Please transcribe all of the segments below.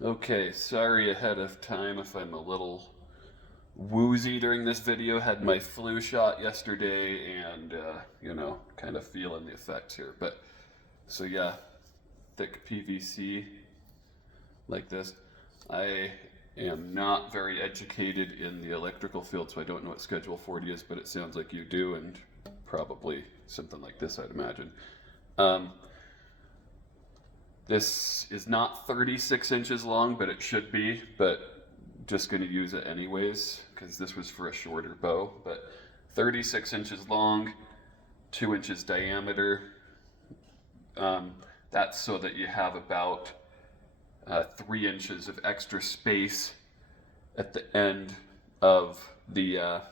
Okay, sorry ahead of time if I'm a little woozy during this video. Had my flu shot yesterday and, kind of feeling the effects here. But, so yeah, thick PVC like this. I am not very educated in the electrical field, so I don't know what Schedule 40 is, but it sounds like you do, and probably something like this, I'd imagine. Um, This is not 36 inches long, but it should be, but just going to use it anyways because this was for a shorter bow. But 36 inches long, 2 inches diameter. Um, that's so that you have about 3 inches of extra space at the end of the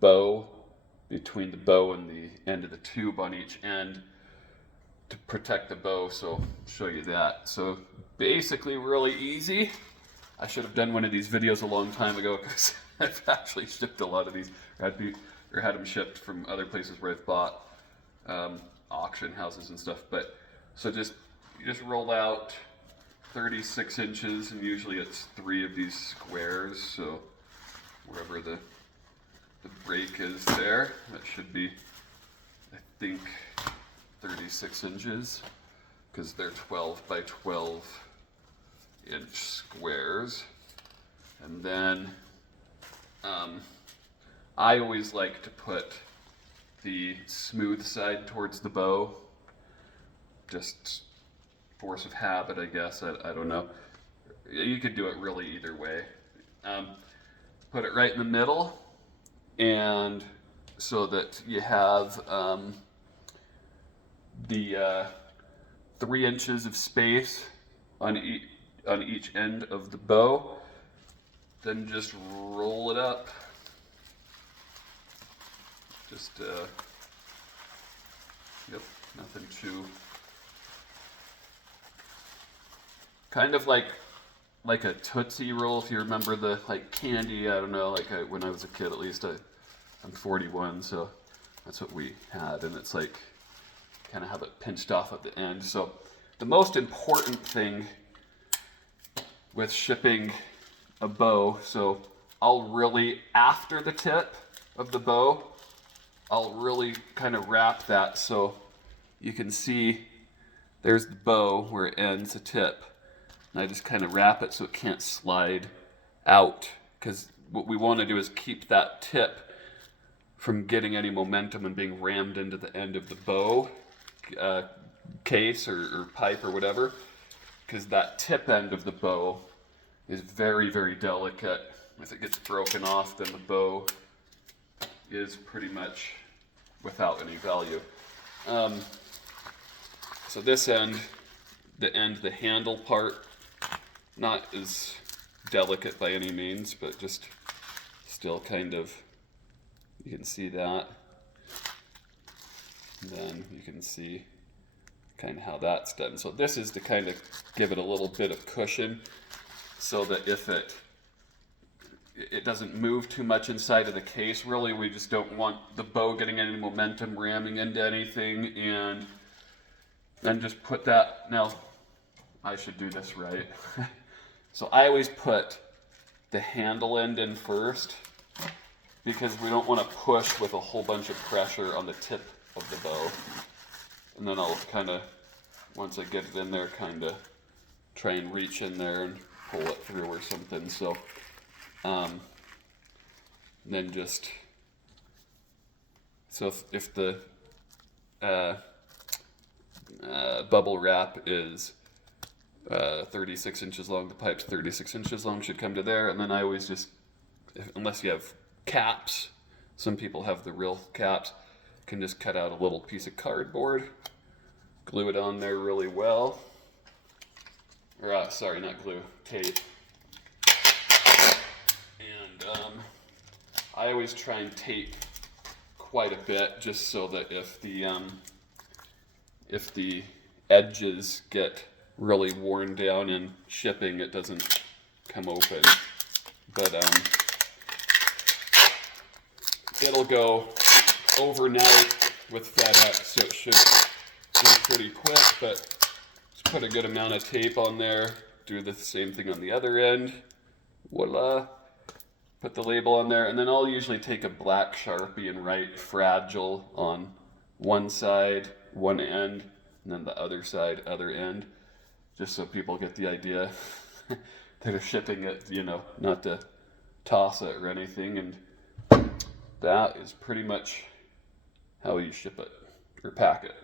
bow, between the bow and the end of the tube on each end, to protect the bow. So I'll show you that. So basically really easy. I should have done one of these videos a long time ago because I've actually shipped a lot of these, or had them shipped from other places where I've bought auction houses and stuff. But so you just roll out 36 inches, and usually it's 3 of these squares. So wherever the break is there, that should be, I think, 36 inches, because they're 12 by 12 inch squares. And then I always like to put the smooth side towards the bow, just force of habit, I guess. I don't know. You could do it really either way. Put it right in the middle, and so that you have the 3 inches of space on each end of the bow. Then just roll it up. Just yep, nothing too. Kind of like a Tootsie Roll, if you remember the candy. I don't know, when I was a kid, at least. I'm 41, so that's what we had, and it's like kind of have it pinched off at the end. So the most important thing with shipping a bow, so I'll really, after the tip of the bow, I'll really kind of wrap that so you can see there's the bow where it ends, the tip. And I just kind of wrap it so it can't slide out, because what we want to do is keep that tip from getting any momentum and being rammed into the end of the bow case or pipe or whatever, because that tip end of the bow is very, very delicate. If it gets broken off, then the bow is pretty much without any value. So this end, the handle part, not as delicate by any means, but just still kind of, you can see that. And then you can see kind of how that's done. So this is to kind of give it a little bit of cushion, so that if it doesn't move too much inside of the case. Really, we just don't want the bow getting any momentum, ramming into anything. And then just put that, now I should do this right. So I always put the handle end in first, because we don't want to push with a whole bunch of pressure on the tip of the bow. And then I'll kind of, once I get it in there, kind of try and reach in there and pull it through or something. So then just, so if the bubble wrap is 36 inches long, the pipe's 36 inches long, should come to there. And then I always just, unless you have caps, some people have the real caps, can just cut out a little piece of cardboard, glue it on there really well, or sorry, not glue, tape. And I always try and tape quite a bit, just so that if the edges get really worn down in shipping, it doesn't come open. But it'll go overnight with FedEx, so it should be pretty quick. But just put a good amount of tape on there do the same thing on the other end. Voila. Put the label on there, and then I'll usually take a black Sharpie and write fragile on one side, one end, and then the other side, other end, just so people get the idea that they're shipping it, you know, not to toss it or anything. And that is pretty much how you ship it or pack it.